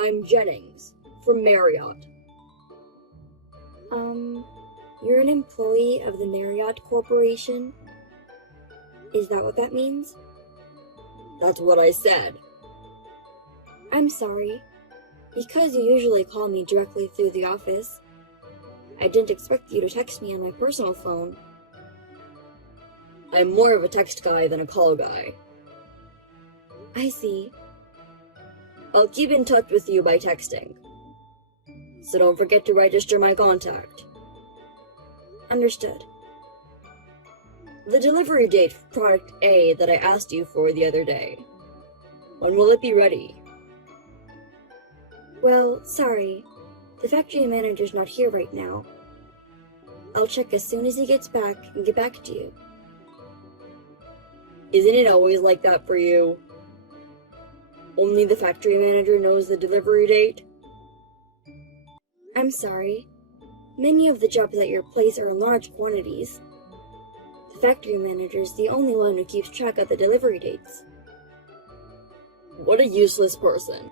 I'm Jennings, from Marriott. You're an employee of the Marriott Corporation? Is that what that means? That's what I said. I'm sorry. Because you usually call me directly through the office, I didn't expect you to text me on my personal phone. I'm more of a text guy than a call guy. I see. I'll keep in touch with you by texting. So don't forget to register my contact. Understood. The delivery date for product A that I asked you for the other day. When will it be ready? Well, sorry. The factory manager's not here right now. I'll check as soon as he gets back and get back to you. Isn't it always like that for you? Only the factory manager knows the delivery date? I'm sorry. Many of the jobs at your place are in large quantities. The factory manager's the only one who keeps track of the delivery dates. What a useless person.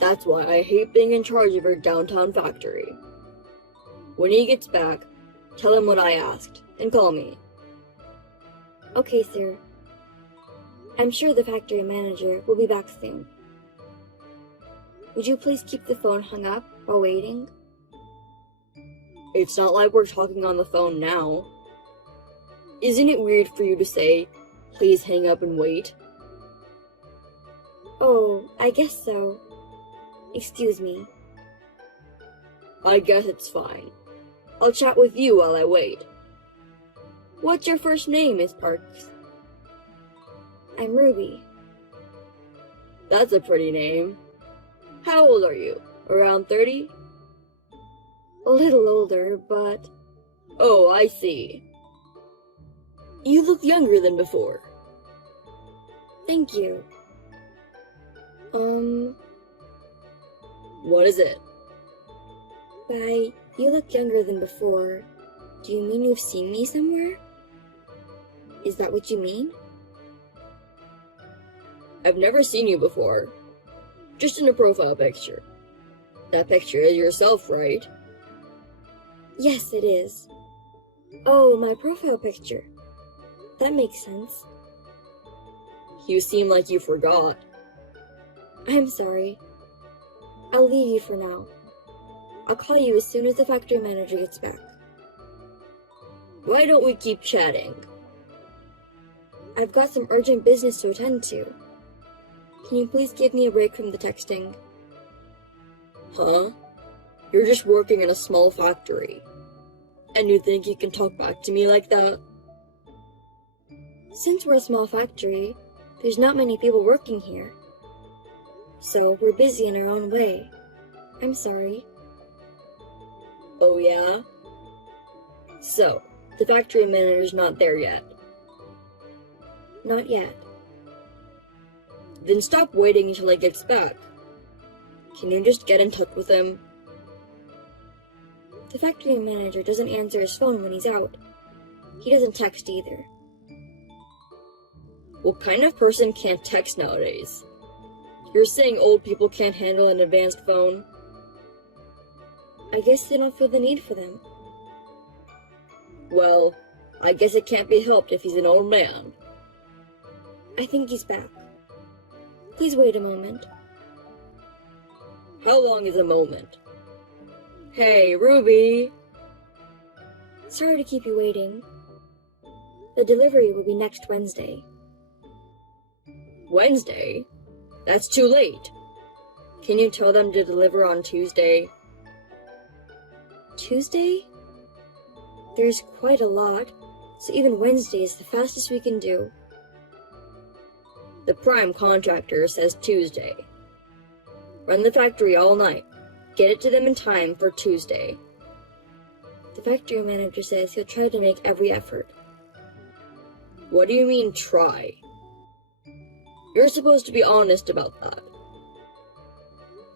That's why I hate being in charge of your downtown factory. When he gets back, tell him what I asked, and call me. Okay, sir. I'm sure the factory manager will be back soon. Would you please keep the phone hung up while waiting? It's not like we're talking on the phone now. Isn't it weird for you to say, please hang up and wait? Oh, I guess so. Excuse me. I guess it's fine. I'll chat with you while I wait. What's your first name, Miss Parks? I'm Ruby. That's a pretty name. How old are you? Around 30? A little older, but... Oh, I see. You look younger than before. Thank you. What is it? By you look younger than before, do you mean you've seen me somewhere? Is that what you mean? I've never seen you before. Just in a profile picture. That picture is yourself, right? Yes, it is. Oh, my profile picture. That makes sense. You seem like you forgot. I'm sorry. I'll leave you for now. I'll call you as soon as the factory manager gets back. Why don't we keep chatting? I've got some urgent business to attend to. Can you please give me a break from the texting? Huh? You're just working in a small factory. And you think you can talk back to me like that? Since we're a small factory, there's not many people working here. So we're busy in our own way. I'm sorry. Oh yeah? So, the factory manager's not there yet? Not yet. Then stop waiting until he gets back. Can you just get in touch with him? The factory manager doesn't answer his phone when he's out. He doesn't text either. What kind of person can't text nowadays? You're saying old people can't handle an advanced phone? I guess they don't feel the need for them. Well, I guess it can't be helped if he's an old man. I think he's back. Please wait a moment. How long is a moment? Hey, Ruby! Sorry to keep you waiting. The delivery will be next Wednesday. Wednesday? That's too late. Can you tell them to deliver on Tuesday? Tuesday? There's quite a lot, so even Wednesday is the fastest we can do. The prime contractor says Tuesday. Run the factory all night. Get it to them in time for Tuesday. The factory manager says he'll try to make every effort. What do you mean, try? You're supposed to be honest about that.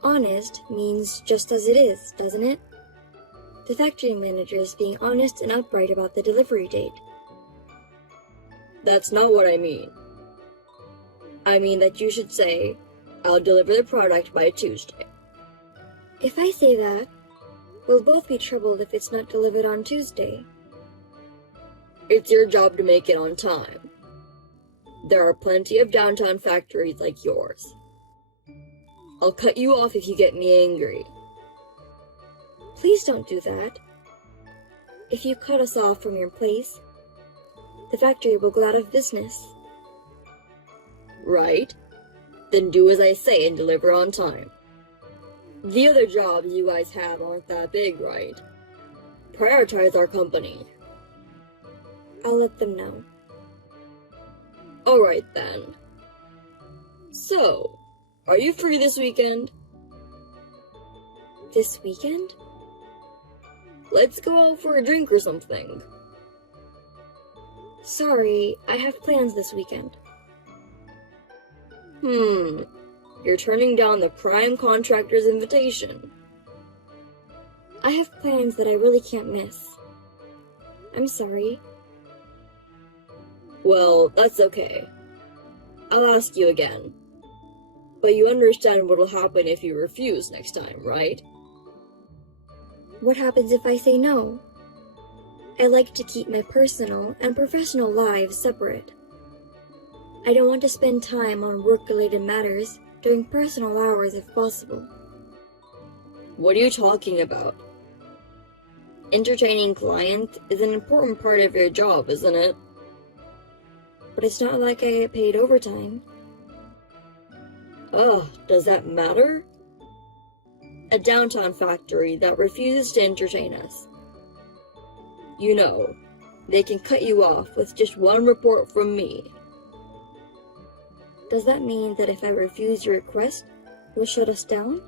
Honest means just as it is, doesn't it? The factory manager is being honest and upright about the delivery date. That's not what I mean. I mean that you should say, I'll deliver the product by Tuesday. If I say that, we'll both be troubled if it's not delivered on Tuesday. It's your job to make it on time. There are plenty of downtown factories like yours. I'll cut you off if you get me angry. Please don't do that. If you cut us off from your place, the factory will go out of business. Right? Then do as I say and deliver on time. The other jobs you guys have aren't that big, right? Prioritize our company. I'll let them know. Alright then. So, are you free this weekend? This weekend? Let's go out for a drink or something. Sorry, I have plans this weekend. You're turning down the prime contractor's invitation. I have plans that I really can't miss. I'm sorry. Well, that's okay. I'll ask you again. But you understand what'll happen if you refuse next time, right? What happens if I say no? I like to keep my personal and professional lives separate. I don't want to spend time on work-related matters during personal hours if possible. What are you talking about? Entertaining clients is an important part of your job, isn't it? But it's not like I get paid overtime. Does that matter? A downtown factory that refuses to entertain us. You know, they can cut you off with just one report from me. Does that mean that if I refuse your request, you'll shut us down?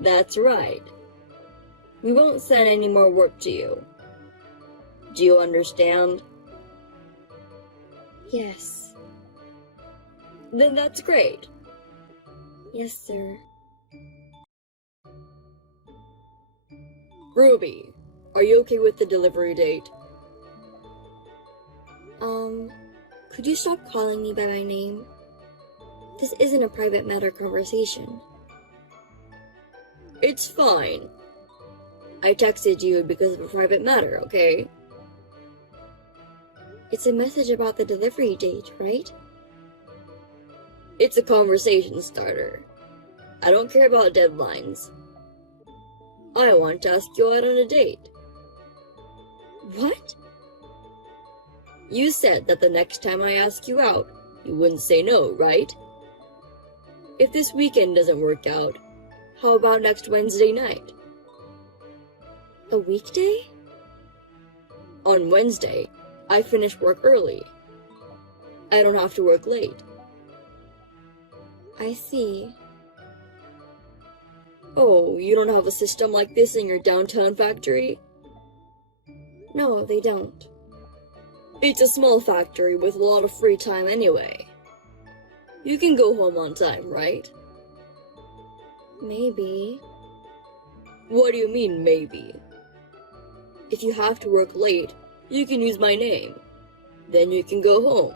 That's right. We won't send any more work to you. Do you understand? Yes. Then that's great. Yes, sir. Ruby, are you okay with the delivery date? Could you stop calling me by my name? This isn't a private matter conversation. It's fine. I texted you because of a private matter, okay? It's a message about the delivery date, right? It's a conversation starter. I don't care about deadlines. I want to ask you out on a date. What? You said that the next time I ask you out, you wouldn't say no, right? If this weekend doesn't work out, how about next Wednesday night? A weekday? On Wednesday, I finish work early. I don't have to work late. I see. Oh, you don't have a system like this in your downtown factory? No, they don't. It's a small factory with a lot of free time anyway. You can go home on time, right? Maybe. What do you mean, maybe? If you have to work late, you can use my name. Then you can go home.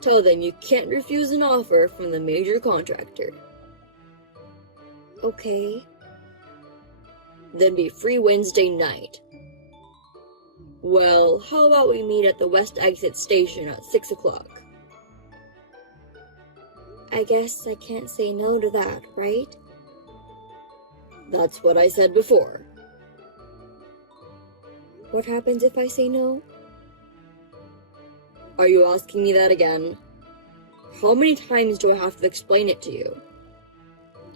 Tell them you can't refuse an offer from the major contractor. Okay. Then be free Wednesday night. Well, how about we meet at the West Exit Station at 6 o'clock? I guess I can't say no to that, right? That's what I said before. What happens if I say no? Are you asking me that again? How many times do I have to explain it to you?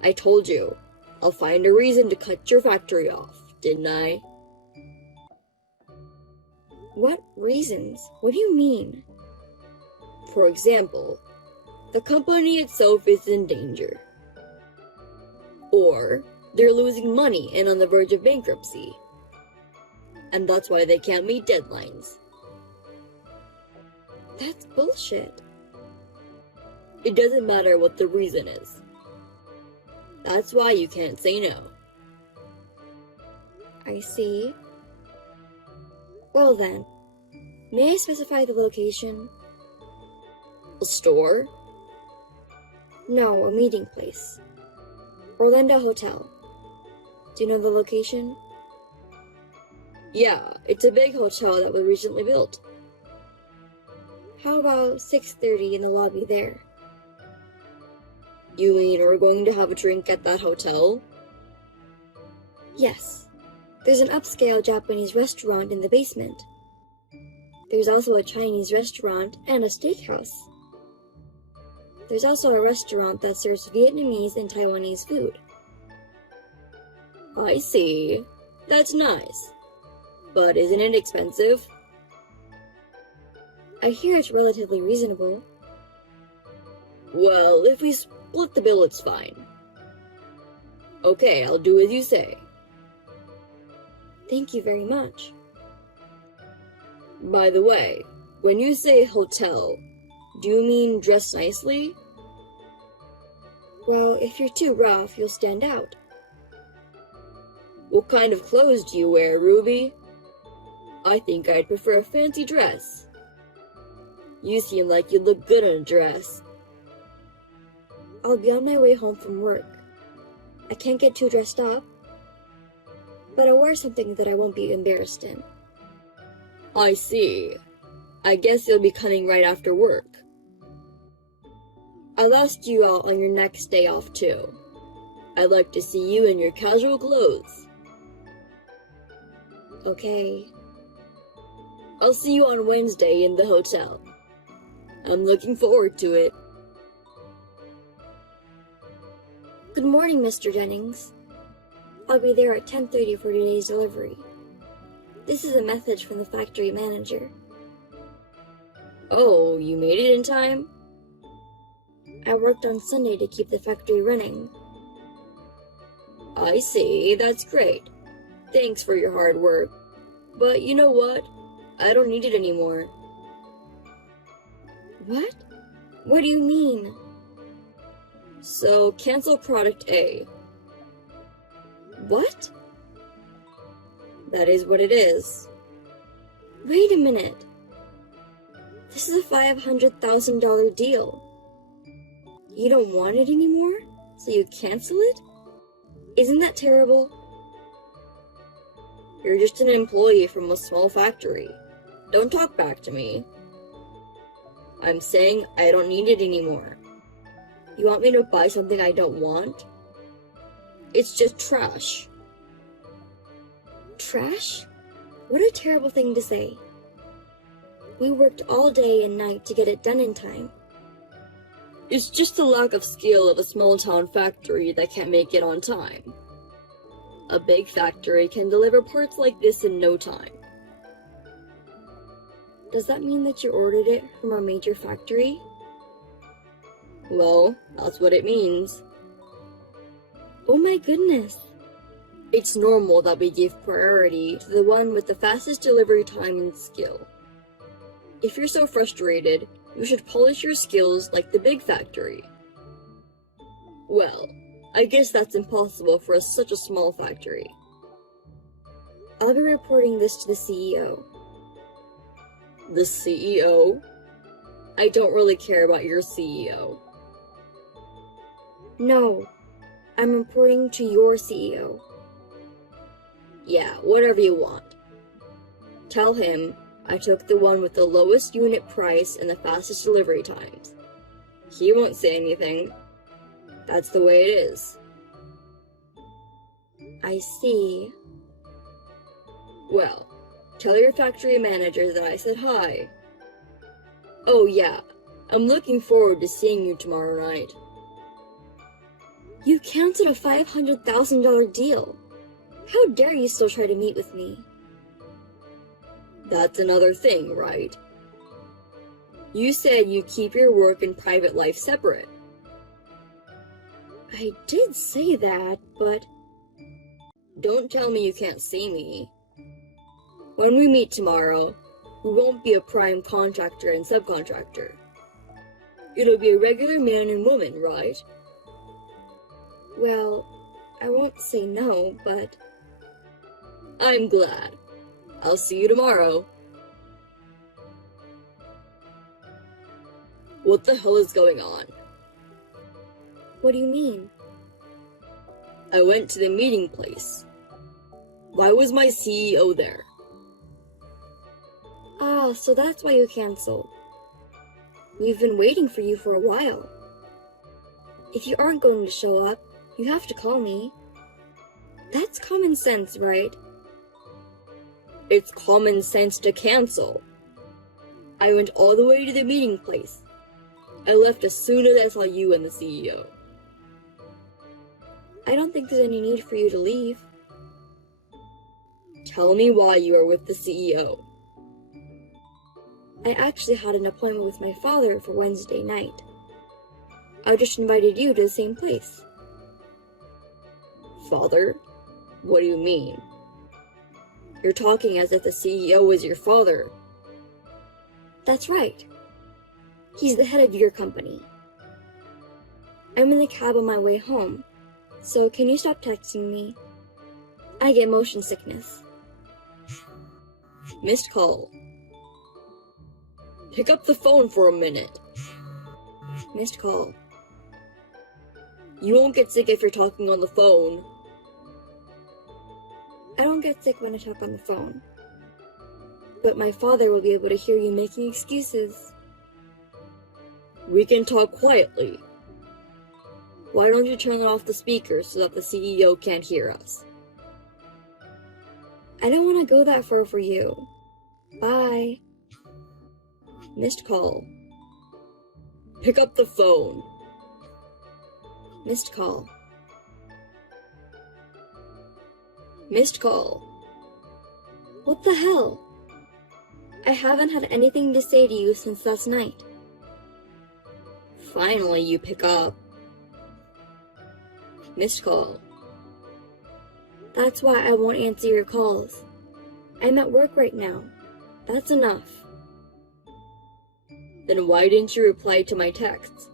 I told you, I'll find a reason to cut your factory off, didn't I? What reasons? What do you mean? For example, the company itself is in danger. Or they're losing money and on the verge of bankruptcy. And that's why they can't meet deadlines. That's bullshit. It doesn't matter what the reason is. That's why you can't say no. I see. Well then, may I specify the location? A store? No, a meeting place. Orlando Hotel. Do you know the location? Yeah, it's a big hotel that was recently built. How about 6:30 in the lobby there? You mean we're going to have a drink at that hotel? Yes. There's an upscale Japanese restaurant in the basement. There's also a Chinese restaurant and a steakhouse. There's also a restaurant that serves Vietnamese and Taiwanese food. I see. That's nice. But isn't it expensive? I hear it's relatively reasonable. Well, if we split the bill, it's fine. Okay, I'll do as you say. Thank you very much. By the way, when you say hotel, do you mean dress nicely? Well, if you're too rough, you'll stand out. What kind of clothes do you wear, Ruby? I think I'd prefer a fancy dress. You seem like you'd look good in a dress. I'll be on my way home from work. I can't get too dressed up, but I'll wear something that I won't be embarrassed in. I see. I guess you'll be coming right after work. I'll ask you out on your next day off too. I'd like to see you in your casual clothes. Okay. I'll see you on Wednesday in the hotel. I'm looking forward to it. Good morning, Mr. Jennings. I'll be there at 10:30 for today's delivery. This is a message from the factory manager. Oh, you made it in time? I worked on Sunday to keep the factory running. I see, that's great. Thanks for your hard work. But you know what? I don't need it anymore. What? What do you mean? So, cancel product A. What? That is what it is. Wait a minute. This is a $500,000 deal. You don't want it anymore? So you cancel it? Isn't that terrible? You're just an employee from a small factory. Don't talk back to me. I'm saying I don't need it anymore. You want me to buy something I don't want? It's just trash. Trash? What a terrible thing to say. We worked all day and night to get it done in time. It's just the lack of skill of a small-town factory that can't make it on time. A big factory can deliver parts like this in no time. Does that mean that you ordered it from a major factory? Well, that's what it means. Oh my goodness. It's normal that we give priority to the one with the fastest delivery time and skill. If you're so frustrated, you should polish your skills like the big factory. Well, I guess that's impossible for such a small factory. I'll be reporting this to the CEO. The CEO? I don't really care about your CEO. No, I'm reporting to your CEO. Yeah, whatever you want. Tell him I took the one with the lowest unit price and the fastest delivery times. He won't say anything. That's the way it is. I see. Well, tell your factory manager that I said hi. Oh yeah, I'm looking forward to seeing you tomorrow night. You canceled a $500,000 deal. How dare you still try to meet with me? That's another thing, right? You said you keep your work and private life separate. I did say that, but... Don't tell me you can't see me. When we meet tomorrow, we won't be a prime contractor and subcontractor. It'll be a regular man and woman, right? Well, I won't say no, but... I'm glad. I'll see you tomorrow. What the hell is going on? What do you mean? I went to the meeting place. Why was my CEO there? Ah, so that's why you canceled. We've been waiting for you for a while. If you aren't going to show up, you have to call me. That's common sense, right? It's common sense to cancel. I went all the way to the meeting place. I left as soon as I saw you and the CEO. I don't think there's any need for you to leave. Tell me why you are with the CEO. I actually had an appointment with my father for Wednesday night. I just invited you to the same place. Father? What do you mean? You're talking as if the CEO is your father. That's right. He's the head of your company. I'm in the cab on my way home, so can you stop texting me? I get motion sickness. Missed call. Pick up the phone for a minute. Missed call. You won't get sick if you're talking on the phone. I don't get sick when I talk on the phone. But my father will be able to hear you making excuses. We can talk quietly. Why don't you turn off the speakers so that the CEO can't hear us? I don't want to go that far for you. Bye. Missed call. Pick up the phone. Missed call. Missed call. What the hell? I haven't had anything to say to you since last night. Finally, you pick up. Missed call. That's why I won't answer your calls. I'm at work right now. That's enough. Then why didn't you reply to my texts?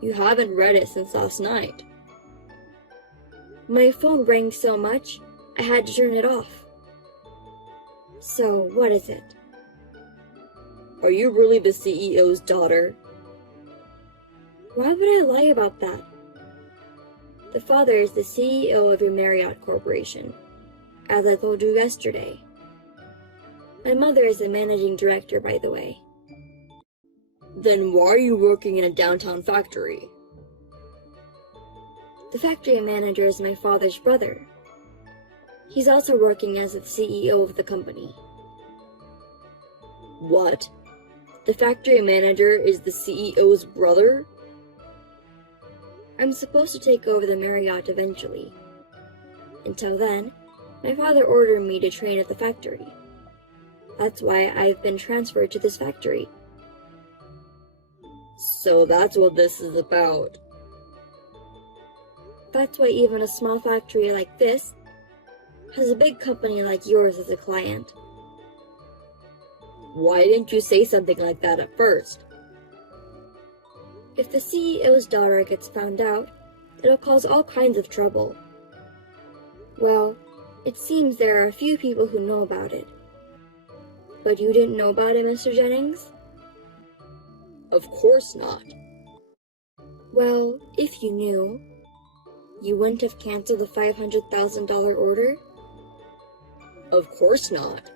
You haven't read it since last night. My phone rang so much, I had to turn it off. So, what is it? Are you really the CEO's daughter? Why would I lie about that? The father is the CEO of your Marriott Corporation, as I told you yesterday. My mother is the managing director, by the way. Then why are you working in a downtown factory? The factory manager is my father's brother. He's also working as the CEO of the company. What? The factory manager is the CEO's brother? I'm supposed to take over the Marriott eventually. Until then, my father ordered me to train at the factory. That's why I've been transferred to this factory. So that's what this is about. That's why even a small factory like this has a big company like yours as a client. Why didn't you say something like that at first? If the CEO's daughter gets found out, it'll cause all kinds of trouble. Well, it seems there are a few people who know about it. But you didn't know about it, Mr. Jennings? Of course not. Well, if you knew, you wouldn't have canceled the $500,000 order? Of course not.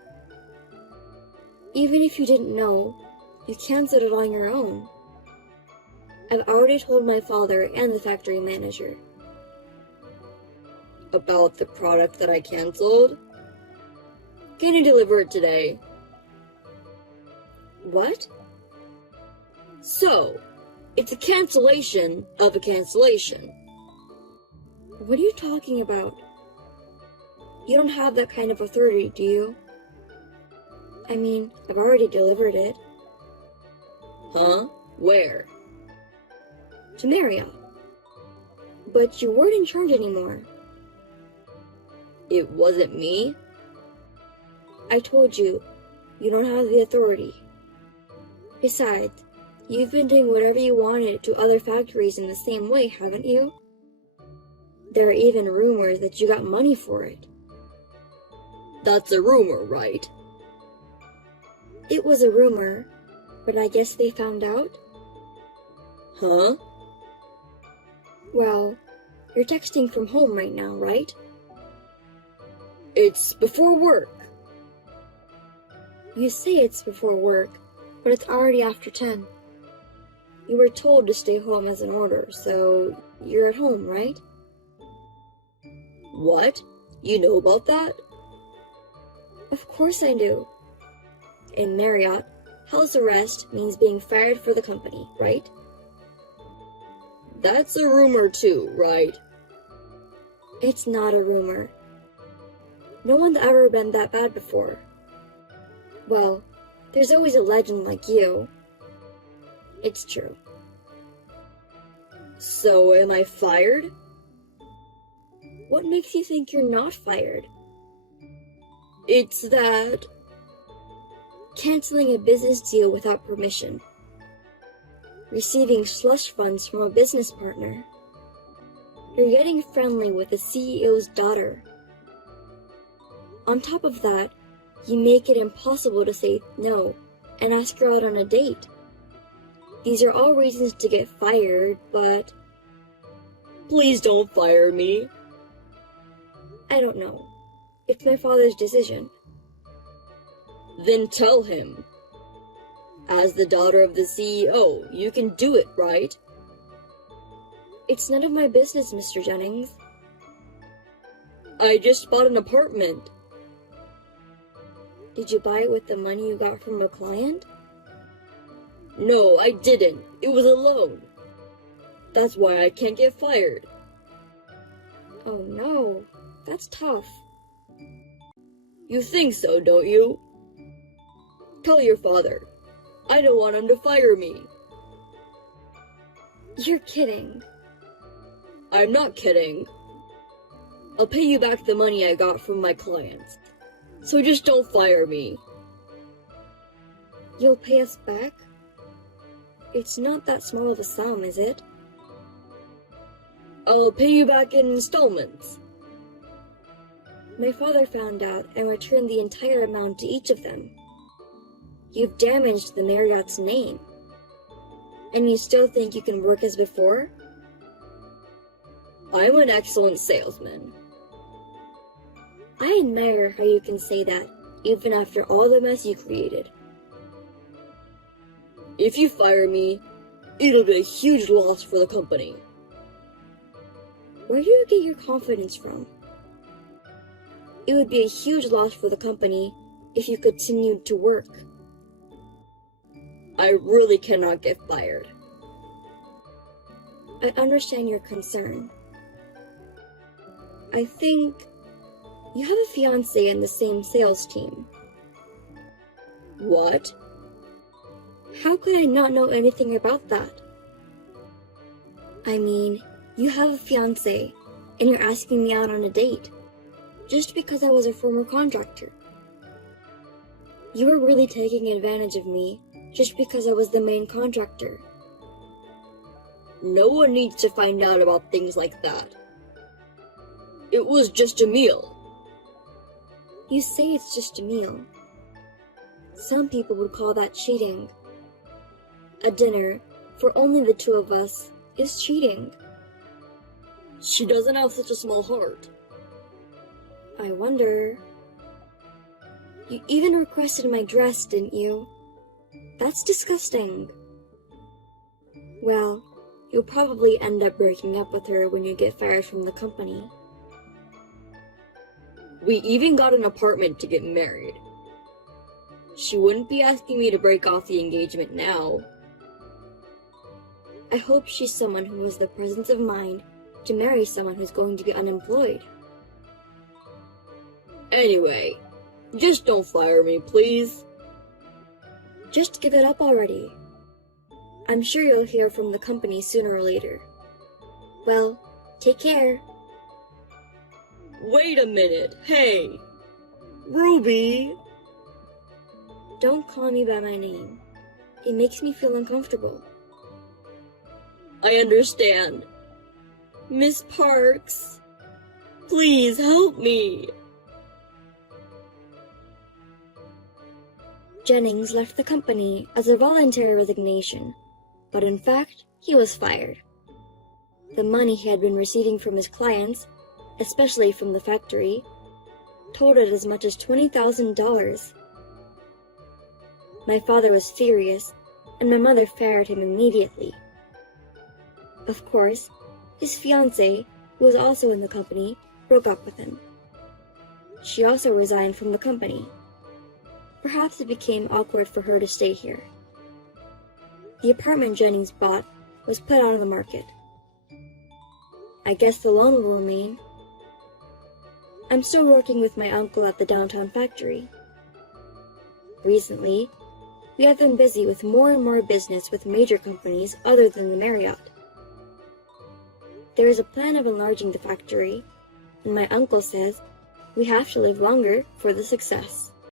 Even if you didn't know, you canceled it on your own. I've already told my father and the factory manager. About the product that I canceled? Can you deliver it today? What? So, it's a cancellation of a cancellation. What are you talking about? You don't have that kind of authority, do you? I mean, I've already delivered it. Huh? Where? To Marriott. But you weren't in charge anymore. It wasn't me? I told you, you don't have the authority. Besides, you've been doing whatever you wanted to other factories in the same way, haven't you? There are even rumors that you got money for it. That's a rumor, right? It was a rumor, but I guess they found out? Huh? Well, you're texting from home right now, right? It's before work. You say it's before work, but it's already after 10. You were told to stay home as an order, so you're at home, right? What? You know about that? Of course I do. In Marriott, house arrest means being fired for the company, right? That's a rumor too, right? It's not a rumor. No one's ever been that bad before. Well, there's always a legend like you. It's true. So am I fired? What makes you think you're not fired? It's that... Canceling a business deal without permission. Receiving slush funds from a business partner. You're getting friendly with the CEO's daughter. On top of that, you make it impossible to say no and ask her out on a date. These are all reasons to get fired, but Please don't fire me. I don't know. It's my father's decision. Then tell him. As the daughter of the CEO, you can do it, right? It's none of my business, Mr. Jennings. I just bought an apartment. Did you buy it with the money you got from a client? No, I didn't. It was a loan. That's why I can't get fired. Oh no, that's tough. You think so, don't you? Tell your father. I don't want him to fire me. You're kidding. I'm not kidding. I'll pay you back the money I got from my clients. So just don't fire me. You'll pay us back? It's not that small of a sum, is it? I'll pay you back in installments. My father found out and returned the entire amount to each of them. You've damaged the Marriott's name. And you still think you can work as before? I'm an excellent salesman. I admire how you can say that, even after all the mess you created. If you fire me, it'll be a huge loss for the company. Where do you get your confidence from? It would be a huge loss for the company if you continued to work. I really cannot get fired. I understand your concern. I think you have a fiancé in the same sales team. What? How could I not know anything about that? I mean, you have a fiancé, and you're asking me out on a date, just because I was a former contractor. You were really taking advantage of me, just because I was the main contractor. No one needs to find out about things like that. It was just a meal. You say it's just a meal. Some people would call that cheating. A dinner, for only the two of us, is cheating. She doesn't have such a small heart. I wonder... You even requested my dress, didn't you? That's disgusting. Well, you'll probably end up breaking up with her when you get fired from the company. We even got an apartment to get married. She wouldn't be asking me to break off the engagement now. I hope she's someone who has the presence of mind to marry someone who's going to be unemployed. Anyway, just don't fire me, please. Just give it up already. I'm sure you'll hear from the company sooner or later. Well, take care. Wait a minute, hey! Ruby! Don't call me by my name. It makes me feel uncomfortable. I understand. Miss Parks, please help me. Jennings left the company as a voluntary resignation, but in fact, he was fired. The money he had been receiving from his clients, especially from the factory, totaled as much as $20,000. My father was furious, and my mother fired him immediately. Of course, his fiancée, who was also in the company, broke up with him. She also resigned from the company. Perhaps it became awkward for her to stay here. The apartment Jennings bought was put out on the market. I guess the loan will remain. I'm still working with my uncle at the downtown factory. Recently, we have been busy with more and more business with major companies other than the Marriott. There is a plan of enlarging the factory, and my uncle says we have to live longer for the success.